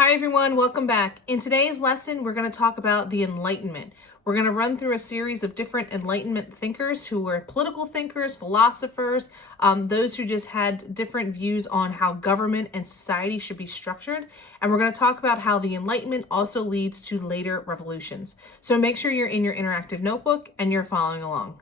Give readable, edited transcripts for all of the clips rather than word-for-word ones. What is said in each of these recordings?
Hi everyone, welcome back. In today's lesson, we're going to talk about the Enlightenment. We're going to run through a series of different Enlightenment thinkers who were political thinkers, philosophers, those who just had different views on how government and society should be structured. And we're going to talk about how the Enlightenment also leads to later revolutions. So make sure you're in your interactive notebook and you're following along.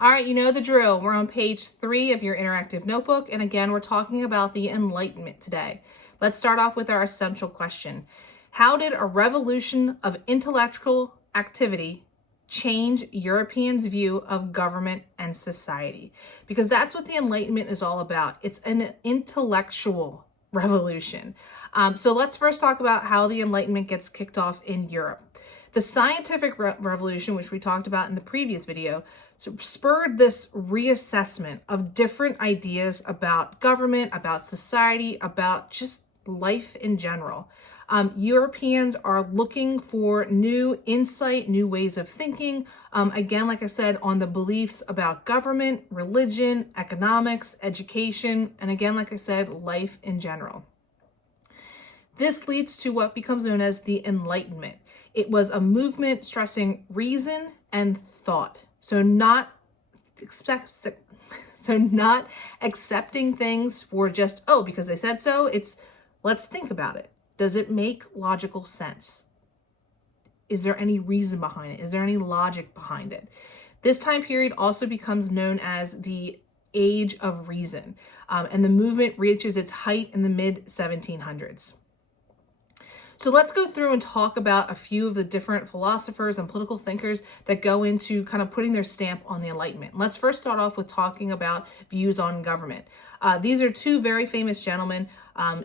All right, you know the drill. We're on page 3 of your interactive notebook. And again, we're talking about the Enlightenment today. Let's start off with our essential question. How did a revolution of intellectual activity change Europeans' view of government and society? Because that's what the Enlightenment is all about. It's an intellectual revolution. So let's first talk about how the Enlightenment gets kicked off in Europe. The scientific revolution, which we talked about in the previous video, spurred this reassessment of different ideas about government, about society, about just life in general. Europeans are looking for new insight, new ways of thinking. Again, like I said, on the beliefs about government, religion, economics, education, and again, like I said, life in general. This leads to what becomes known as the Enlightenment. It was a movement stressing reason and thought. So not accepting things for just, oh, because they said so. It's let's think about it. Does it make logical sense? Is there any reason behind it? Is there any logic behind it? This time period also becomes known as the Age of Reason, and the movement reaches its height in the mid-1700s. So let's go through and talk about a few of the different philosophers and political thinkers that go into kind of putting their stamp on the Enlightenment. Let's first start off with talking about views on government. These are two very famous gentlemen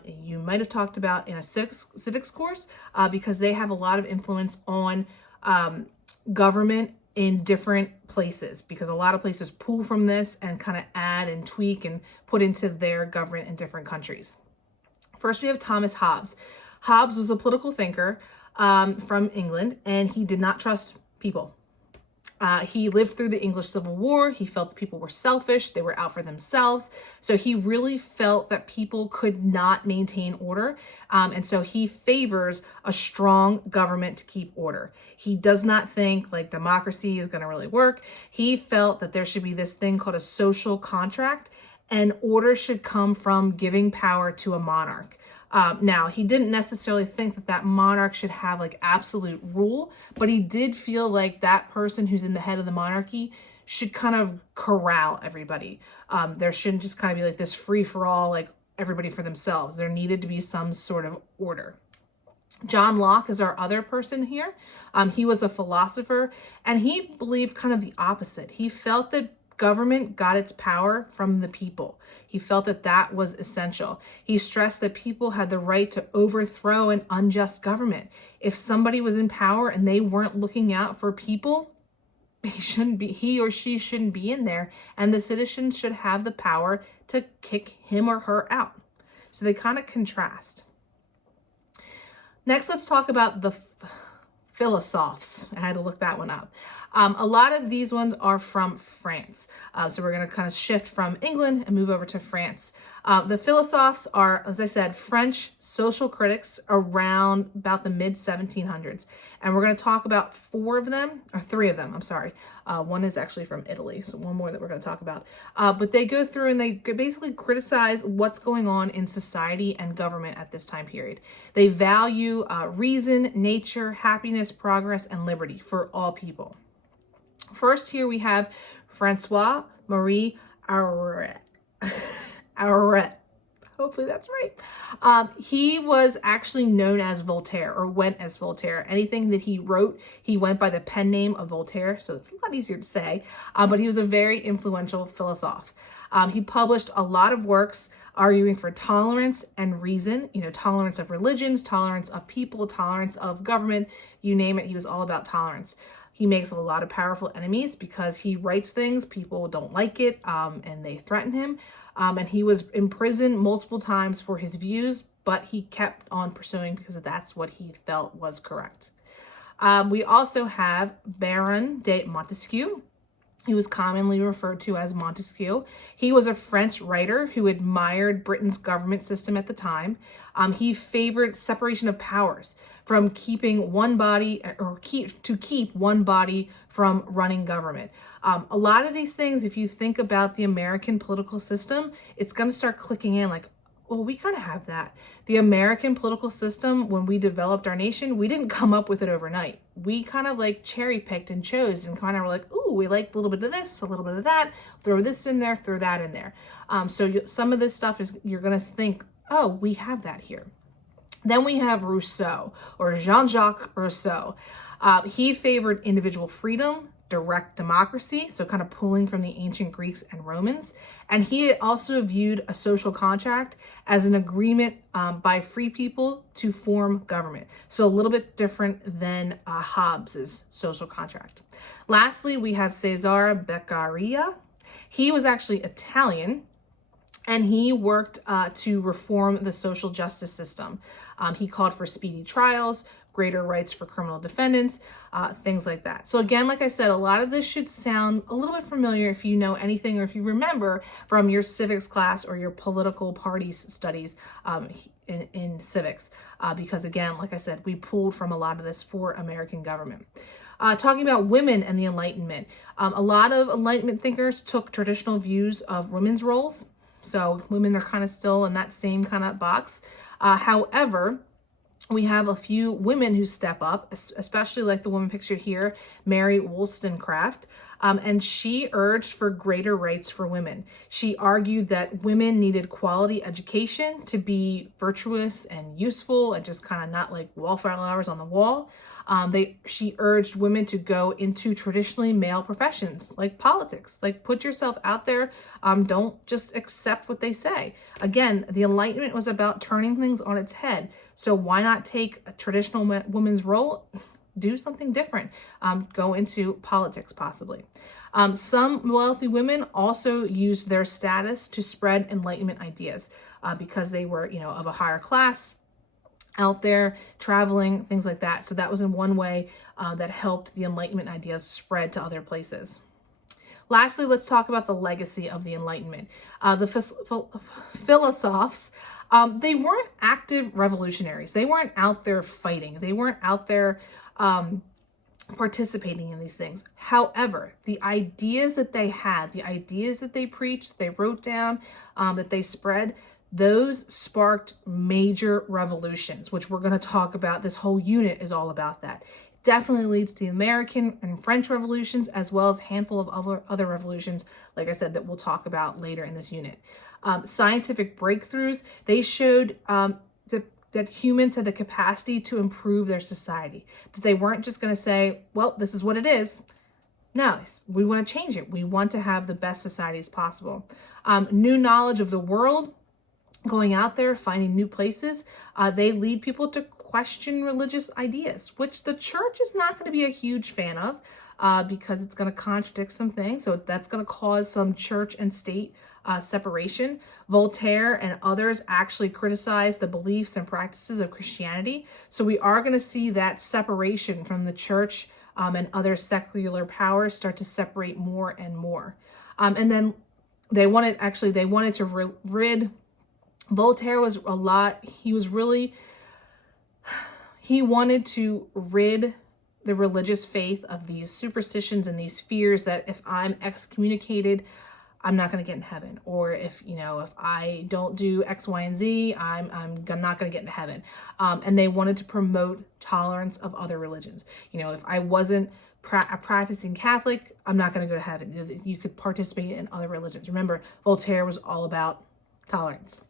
you might have talked about in a civics course because they have a lot of influence on government in different places, because a lot of places pull from this and kind of add and tweak and put into their government in different countries. First, we have Thomas Hobbes. Hobbes was a political thinker from England, and he did not trust people. He lived through the English Civil War. He felt that people were selfish. They were out for themselves. So he really felt that people could not maintain order. And so he favors a strong government to keep order. He does not think like democracy is going to really work. He felt that there should be this thing called a social contract, and order should come from giving power to a monarch. Now, he didn't necessarily think that that monarch should have like absolute rule, but he did feel like that person who's in the head of the monarchy should kind of corral everybody. There shouldn't just kind of be like this free for all, like everybody for themselves. There needed to be some sort of order. John Locke is our other person here. He was a philosopher, and he believed kind of the opposite. He felt that government got its power from the people. He felt that that was essential. He stressed that people had the right to overthrow an unjust government. If somebody was in power and they weren't looking out for people, he or she shouldn't be in there, and the citizens should have the power to kick him or her out. So they kind of contrast. Next, let's talk about the philosophers. I had to look that one up. A lot of these ones are from France. So we're going to kind of shift from England and move over to France. The philosophers are, as I said, French social critics around about the mid-1700s. And we're going to talk about 3 of them, I'm sorry. One is actually from Italy, so one more that we're going to talk about. But they go through and they basically criticize what's going on in society and government at this time period. They value reason, nature, happiness, progress, and liberty for all people. First, here we have Francois Marie Arouet. Hopefully that's right. He was actually known as Voltaire, or went as Voltaire. Anything that he wrote, he went by the pen name of Voltaire, so it's a lot easier to say, but he was a very influential philosopher. He published a lot of works arguing for tolerance and reason, tolerance of religions, tolerance of people, tolerance of government, you name it, he was all about tolerance. He makes a lot of powerful enemies because he writes things, people don't like it, and they threaten him. And he was imprisoned multiple times for his views, but he kept on pursuing because that's what he felt was correct. We also have Baron de Montesquieu. He was commonly referred to as Montesquieu. He was a French writer who admired Britain's government system at the time. He favored separation of powers from keeping one body or keep one body from running government. A lot of these things, if you think about the American political system, it's going to start clicking in like, well, we kind of have that. The American political system, when we developed our nation, we didn't come up with it overnight. We kind of like cherry picked and chose and kind of were like, ooh, we like a little bit of this, a little bit of that, throw this in there, throw that in there. Some of this stuff is, you're going to think, oh, we have that here. Then we have Rousseau, or Jean-Jacques Rousseau. He favored individual freedom, direct democracy, so kind of pulling from the ancient Greeks and Romans. And he also viewed a social contract as an agreement by free people to form government. So a little bit different than Hobbes's social contract. Lastly, we have Cesare Beccaria. He was actually Italian, and he worked to reform the social justice system. He called for speedy trials, greater rights for criminal defendants, things like that. So again, like I said, a lot of this should sound a little bit familiar if you know anything or if you remember from your civics class or your political party studies in civics. Because again, like I said, we pulled from a lot of this for American government. Talking about women and the Enlightenment. A lot of Enlightenment thinkers took traditional views of women's roles. So women are kind of still in that same kind of box. However, we have a few women who step up, especially like the woman pictured here, Mary Wollstonecraft, and she urged for greater rights for women. She argued that women needed quality education to be virtuous and useful and just kind of not like wallflowers on the wall. She urged women to go into traditionally male professions like politics, like put yourself out there. Don't just accept what they say. Again, the Enlightenment was about turning things on its head. So why not take a traditional woman's role, do something different, go into politics possibly. Some wealthy women also used their status to spread Enlightenment ideas because they were, of a higher class, out there traveling, things like that. So that was in one way that helped the Enlightenment ideas spread to other places. Lastly, let's talk about the legacy of the Enlightenment. The philosophers, they weren't active revolutionaries. They weren't out there fighting. They weren't out there participating in these things. However, the ideas that they had, the ideas that they preached, they wrote down, that they spread, those sparked major revolutions, which we're going to talk about. This whole unit is all about that. It definitely leads to the American and French revolutions, as well as a handful of other revolutions, like I said, that we'll talk about later in this unit. Scientific breakthroughs, they showed that humans had the capacity to improve their society, that they weren't just going to say, well, this is what it is. No, we want to change it. We want to have the best society as possible. New knowledge of the world, going out there, finding new places, they lead people to question religious ideas, which the church is not going to be a huge fan of because it's going to contradict some things. So that's going to cause some church and state separation. Voltaire and others actually criticized the beliefs and practices of Christianity. So we are going to see that separation from the church and other secular powers start to separate more and more. And then they wanted to rid Voltaire was he wanted to rid the religious faith of these superstitions and these fears that if I'm excommunicated, I'm not going to get in heaven. Or if I don't do X, Y, and Z, I'm not going to get into heaven. And they wanted to promote tolerance of other religions. If I wasn't a practicing Catholic, I'm not going to go to heaven. You could participate in other religions. Remember, Voltaire was all about tolerance.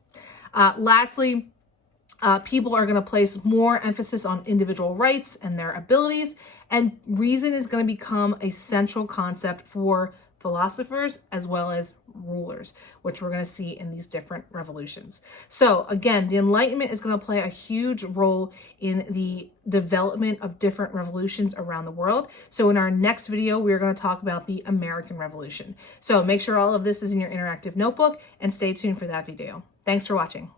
Lastly, people are going to place more emphasis on individual rights and their abilities, and reason is going to become a central concept for philosophers as well as rulers, which we're going to see in these different revolutions. So again, the Enlightenment is going to play a huge role in the development of different revolutions around the world. So in our next video, we're going to talk about the American Revolution. So make sure all of this is in your interactive notebook and stay tuned for that video. Thanks for watching.